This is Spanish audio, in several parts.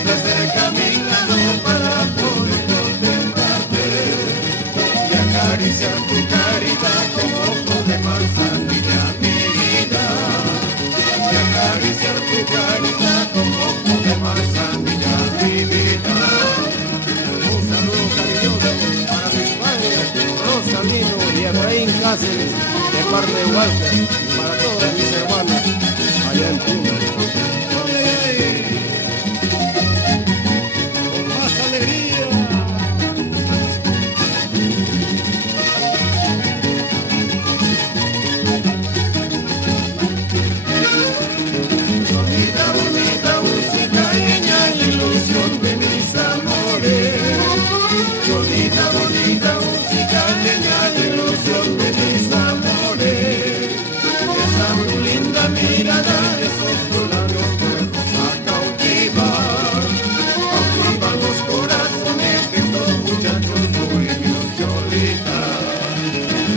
tenerte cerca a mi lado para poder contemplarte y acariciar tu carita con ojos de manzanilla, mi vida. Y acariciar tu carita con ojos de manzanilla, mi vida. Un saludo cariñoso para mis padres, Rosalino y Efraín Cáceres, de parte de Walter, y para todos mis hermanos allá en Puna. Con más alegría. Bonita, bonita música, niña, ilusión de mis amores. Bonita, bonita música, niña, ilusión de mis amores. Esa tu linda mirada, esos tus labios cuerpos a cautivar. Cautivan los corazones de estos muchachos bohemios, Cholita.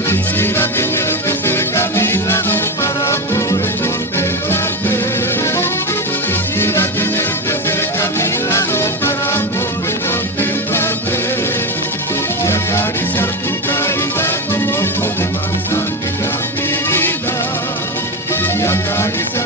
Quisiera tenerte cerca a mi lado para poder contemplarte. Quisiera tenerte cerca a mi lado para poder contemplarte y acariciar tu carita como ojos de manzanilla, mi vida. Y acariciar